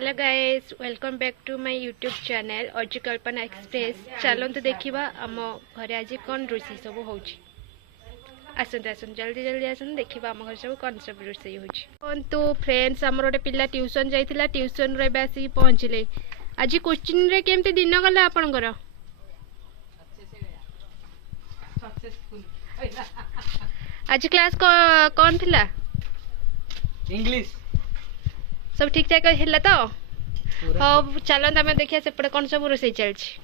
Hello guys, welcome back to my YouTube channel अर्जी Kalpana express. चलते देखा आम घर आज कौन रोषे सब हो आसते जल्दी जल्दी आसते देखा आम घर सब कौन सब रोषे हो फ्रेंड्स। आम गोटे पिला ट्यूशन जाइला, ट्यूशन रे आसिक पहुँचले। आज कोचिंग रे केमती दिन गला आपणकर? आज क्लास कौन थिला? इंग्लिश सब ठीक ठाक है तो? हाँ चलते आम देखिए सेपटे कौन सब रोषे चलती।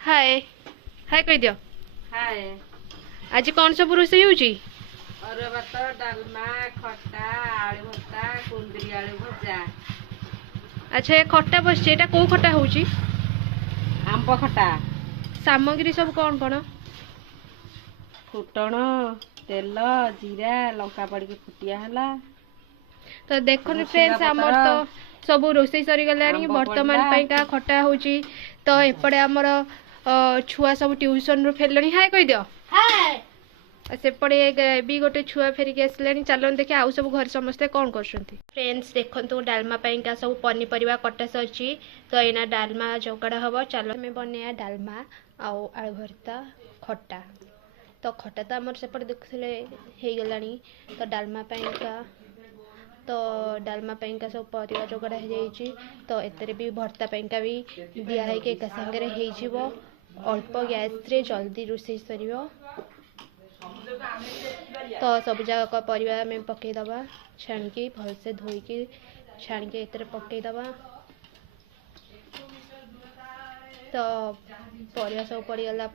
हाय हाय कह दियो। हाय। आज कौन सब रोषे होउची? अरुआ भात, डालमा, खट्टा, आलू भर्ता, कुंदरी आलू भजा। अच्छा ये खट्टा बसছে, এটা কোউ খটা होउची? आंब खट्टा। सामग्री सब कौन कौन? फुटण, तेल, जीरा, लंका पड़ी फुटिया हला। तो देखो फ्रेंड्स हमर तो सब रोषे सरी गलानी। वर्तमान पाइका खटा होउची। तो एपड़े हमर छुआ सब ट्यूशन रु फेरलनी। हाय कह दियो। हाय। सेपटे भी गोटे छुआ फेरिक आसलानी। चलो देखिए आउ सब घर समस्ते कौन करछंती। फ्रेंड्स देखो डालमा पाइका सब पनीपरिया कटा सची। तो एना डालमा जोगड़ा हबो। चलो हमें बनेया डालमा आउ आलू भर्ता खट्टा। तो खट्टा तो आमर सेपटे देखुले हो गलानी। तो डालमा सब परिवा जोगड़ा हो जाइए। तो एतरे भी भर्ता पाइका भी दिया है कि एक संगे हो अल्प गैस रे जल्दी रोषे सरियो। तो सब जाक परिवा में पकईदबा छाणिकी भलसे धोईकी छाणिकी एतरे पकईदबा। तो परिवा सब पड़गला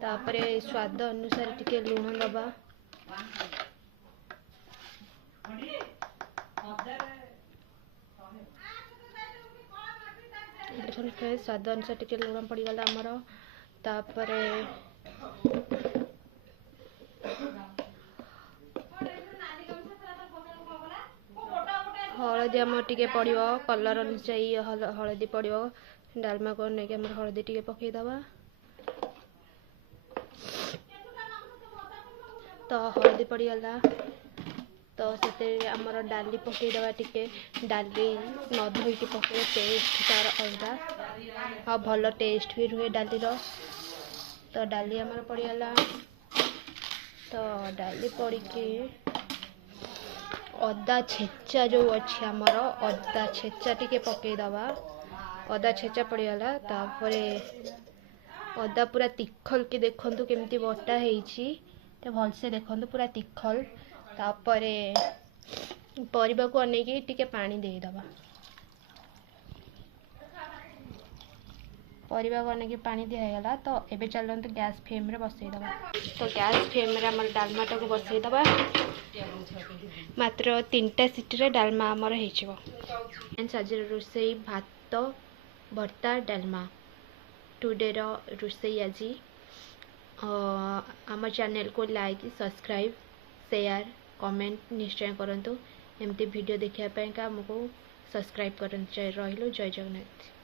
तापरे स्वाद अनुसार टिके लुण दबा। स्वाद अनुसार टिके लुण पड़गला आमर। तापरे हलदी आम टिके पड़ो, कलर अनुसार हलदी पड़ो। डालमा को नहीं आम हलदी टिके पकईदबा। तो हलदी पड़गला। तो से आमर डाली पकईदबा। टिके डाली न धोईकी पकईले टेस्ट तार अलग आ भल टेस्ट भी रुहे डाली। तो डाली आमर पड़गला। तो डाली पड़की अदा छेचा जो अच्छी आमर अदा छेचा टिके पकईदबा। अदा छेचा पड़गला। तापरे अदा पूरा तिखल के देखंतु केमती बटा हेइची। तो भलसे देखंतु पूरा तिखल। तापरे परिबा को अनेकी टिके पानी दे दबा। परिबा को अनेकी पानी दिया। तो एबे चलते गैस फ्लेम रे बसई दबा। तो गैस फ्लेम रे हमर डालमा टाको बसई दबा। मात्र 3टा सीटी रे डालमा हमर हेइछबो। फ्रेंड्स आज रोषे भात भर्ता डालमा टुडे रो रोषे आज। आम चैनल को लाइक सब्सक्राइब शेयर कमेंट निश्चय करंतु। एमती वीडियो देखिया आमको सब्सक्राइब कर रही। जय जगन्नाथ।